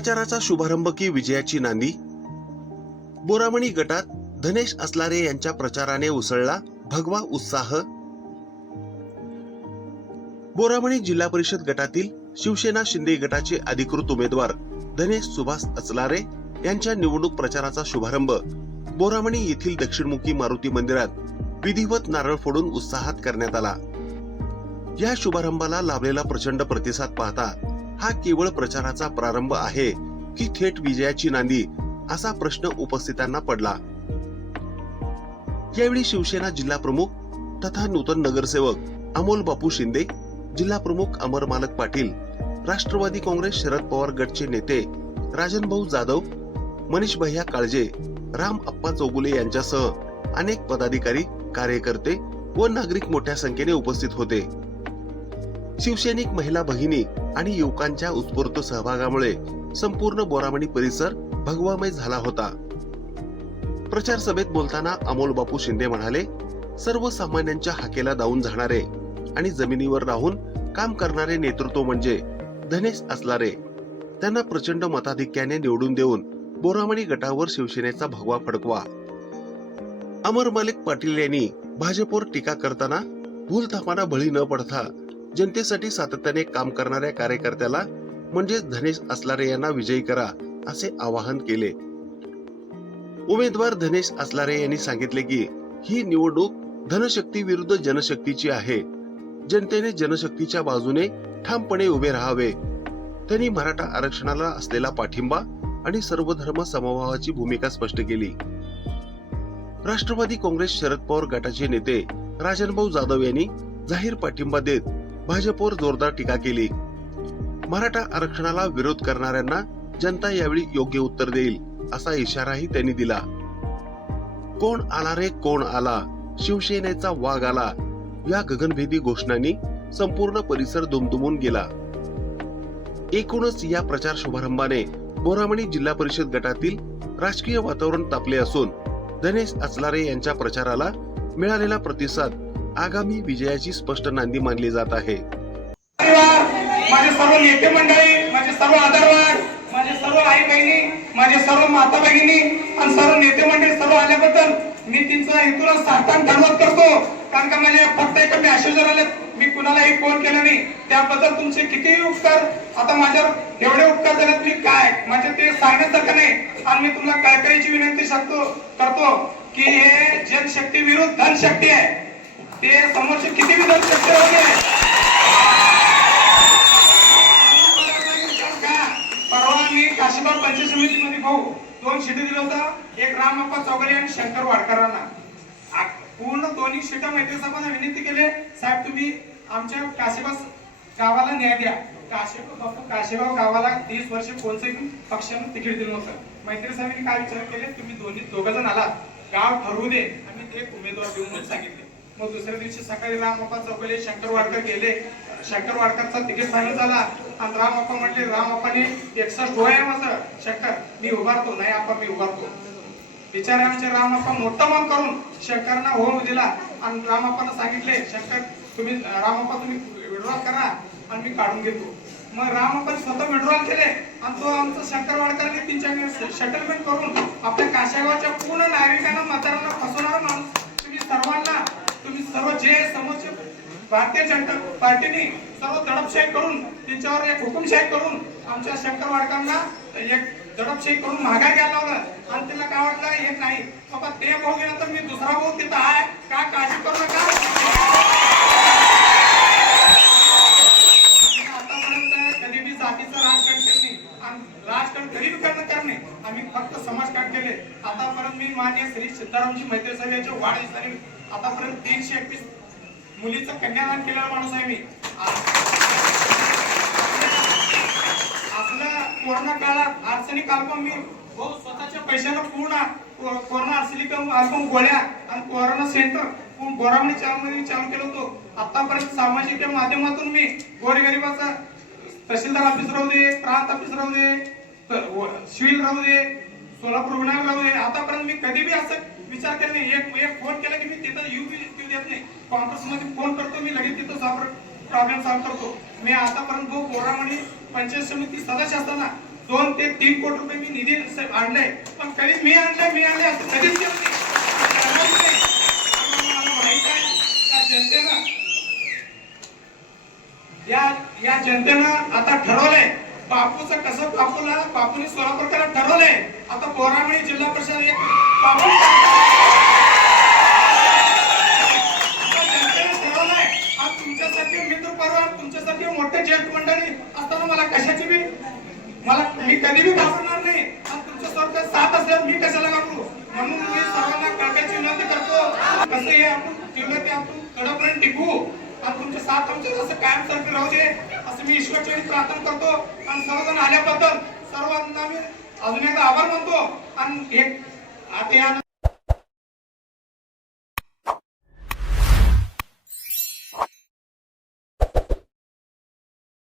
प्रचाराचा शुभारंभ की विजयाची नांदी। बोरामणी गटात धनेश असलारे यांच्या प्रचाराने उसळला भगवा उत्साह। बोरामणी जिल्हा परिषद गटातील शिवसेना शिंदे गटाचे अधिकृत उमेदवार धनेश सुभाष असलारे यांच्या निवडणूक प्रचाराचा शुभारंभ बोरामणी येथील दक्षिणमुखी मारुती मंदिरात विधिवत नारळ फोडून उत्साहात करण्यात आला। या शुभारंभाला लाभलेला प्रचंड प्रतिसाद पाहता हा केवळ प्रचाराचा प्रारंभ आहे की थेट विजयाची नांदी असा प्रश्न उपस्थितांना पडला। यावेळी शिवसेना जिल्हा प्रमुख तथा नूतन नगरसेवक अमोल बापू शिंदे, जिल्हा प्रमुख अमर मालक पाटील, राष्ट्रवादी काँग्रेस शरद पवार गटचे नेते राजन भाऊ जाधव, मनीष भैया काळजे, राम अप्पा चौगुले यांच्यासह अनेक पदाधिकारी, कार्यकर्ते व नागरिक मोठ्या संख्येने उपस्थित होते। शिवसैनिक महिला भगिनी आणि युवकांच्या उत्स्फूर्त सहभागामुळे संपूर्ण बोरामणी परिसर भगवामय झाला होता। प्रचार सभेत बोलताना अमोल बापू शिंदे म्हणाले, सर्वसामान्यांच्या हाकेला धावून जाणारे आणि जमिनीवर राहून काम करणारे नेतृत्व म्हणजे धनेश असलारे। त्यांना प्रचंड मताधिक्याने निवडून देऊन बोरामणी गटावर शिवसेनेचा भगवा फडकवा। अमर मालक पाटील यांनी भाजपवर टीका करताना भूलथापांना बळी न पडता जनतेसाठी सातत्याने काम करणाऱ्या कार्यकर्त्याला म्हणजेच धनेश असलारे यांना विजयी करा असे आवाहन केले। उमेदवार धनेश असलारे यांनी सांगितले की ही निवडणूक धनशक्ती विरुद्ध जनशक्तीची आहे। जनतेने जनशक्तीच्या बाजूने ठामपणे उभे राहावे। त्यांनी मराठा आरक्षणाला असलेला पाठिंबा आणि सर्व धर्म समभावाची भूमिका स्पष्ट केली। राष्ट्रवादी काँग्रेस शरद पवार गटाचे नेते राजनभाऊ जाधव यांनी जाहीर पाठिंबा देत भाजपवर जोरदार टीका केली। मराठा आरक्षणाला विरोध करणाऱ्यांना जनता यावेळी योग्य उत्तर देईल असा इशाराही त्यांनी दिला। कोण आला रे कोण आला, शिवसेनेचा वाघ आला या गगनभेदी घोषणांनी संपूर्ण परिसर दुमदुमून गेला। एकूणच या प्रचार शुभारंभाने बोरामणी जिल्हा परिषद गटातील राजकीय वातावरण तापले असून धनेश असलारे यांच्या प्रचाराला मिळालेला प्रतिसाद आगामी विजयाची स्पष्ट नांदी मानली जात आहे। माझे सर्व नेते मंडळी, माझे सर्व आदरवाद, माझे सर्व आई बहिणी, माझे सर्व माता भगिनी आणि सर्व नेते मंडळी सर्व आल्याबद्दल मी त्यांचा इथूनच सार्थक धन्यवाद करतो। कारण का माझे फक्त एक मेसेज आले, मी कुणालाही फोन केला नाही, त्याबद्दल तुमचे किती उपकार। आता माझ्यावर एवढे उपकार झाले मी काय म्हणजे ते सांगण्यासारखं नाही। आणि मी तुम्हाला कळकळीची विनंती करतो की हे जनशक्ती विरुद्ध धनशक्ती आहे। ते समोरचे किती बी धनशक्ती होते। परवा मी काशीबाग पंचायत समितीमध्ये भाऊ 2 सीट दिलं होतं, एक राम अप्पा चौगुले आणि शंकर वाडकरांना। पूर्ण दोन्ही सीट मैत्री साहेबांना विनंती केले, साहेब तुम्ही आमच्या काशीबाग गावाला न्याय द्या। काशीबाग गावाला 30 वर्ष कोणत्याही पक्षाने तिकीट दिलं नव्हतं। मैत्री साहेबांनी काय विचार केले, तुम्ही दोघं जण आलात, गाव ठरवू दे आम्ही एक उमेदवार देऊ म्हणून सांगितले। मग दुसऱ्या दिवशी सकाळी राम अप्पा चौगुले शंकर वाडकर गेले, शंकर वाडकरचा तिकीट फायनल झाला आणि राम अप्पा म्हटले, राम अप्पाने 61 डोळे आहे माझं शंकर, मी उभारतो। नाही अप्पा मी उभारतो। बिचारे आमचे राम अप्पा मोठं मन करून शंकरना हो दिला आणि राम अप्पांना सांगितले, शंकर तुम्ही राम अप्पा तुम्ही विड्रॉल करा आणि मी काढून घेतो। मग राम अप्पाने स्वतः विड्रॉल केले आणि तो आमचा शंकर वाडकरने त्यांच्या सेटलमेंट करून आपल्या काशेगावच्या पूर्ण नागरिकांना मतदारांना फसवणारा माणूस तुम्ही सर्व जे समोरचे भारतीय जनता पार्टीने सर्व दडपशाही करून त्यांच्यावर एक हुकुमशाही करून आमच्या शंकर वाडकरांना एक दडपशाही करून महागाई घ्यायला लावलं आणि त्याला काय वाटलं एक नाही बाबा ते भाऊ गेला तर मी दुसरा भाऊ तिथं आहे का काळजी करू नका। आतापर्यंत कधी बी जातीचं राजकारण केलं नाही आणि राजकारण कधी करणे आम्ही फक्त समाजकारण केले। आतापर्यंत मी मान्य श्री सिद्धारामजी मैत्री साहेबांच्या वाढदिवसाने आतापर्यंत 331 मुलीचं कन्यादान केलेला माणूस आहे मी। आपल्या कोरोना काळात अडचणी काळात मी स्वतःच्या पैशाला पूर्ण कोरोना अल्पम गोळ्या आणि कोरोना सेंटर बोरामणी चालू केलं होतं। आतापर्यंत सामाजिक माध्यमातून मी गोरगरिबाचा तहसीलदार ऑफिस राहू दे, प्रांत ऑफिस राहू दे, सिव्हिल राहू दे, सोलापूर विभाग राहू दे, आतापर्यंत मी कधी बी असं विचार केला नाही। एक फोन केला की मी तिथं येऊ देत नाही, कॉन्फरन्स मध्ये फोन करतो, मी लगेच तिथं प्रॉब्लेम सॉल्व्ह करतो। मी आतापर्यंत बोरामणी पंचायत समिती सदस्य असताना 2 ते 3 कोटी रुपये मी निधी आणले, पण कधी मी आणले असं कधीच केलं नाही. करणार नाही. मला माहित आहे त्या जनतेनं या जनतेनं आता ठरवलंय बापूचं कसं, बापूने सोलापूरकरांना ठरवलंय आता बोरामणी जिल्हा परिषद एक बापू तुमच्यासारखे मित्र परिवार, तुमच्यासारखे मोठे ज्येष्ठ मंडळी असताना मला कशाची बी मी कधी बी घाबरणार नाही. आणि तुमच्यासारखं साथ असल्यावर मी कशाला घाबरू. म्हणून मी सर्वांना कळकळीची विनंती करतो, कसं हे आपण ठेवलं ते आपण कडेपर्यंत टिकू आणि तुमचे साथ आमच्या असं कायमस्वरूपी राहू दे असं मी ईश्वरचरणी प्रार्थना करतो. आणि सर्वजण आल्याबद्दल सर्वांना मी अजून एकदा आभार मानतो. आणि एक आता या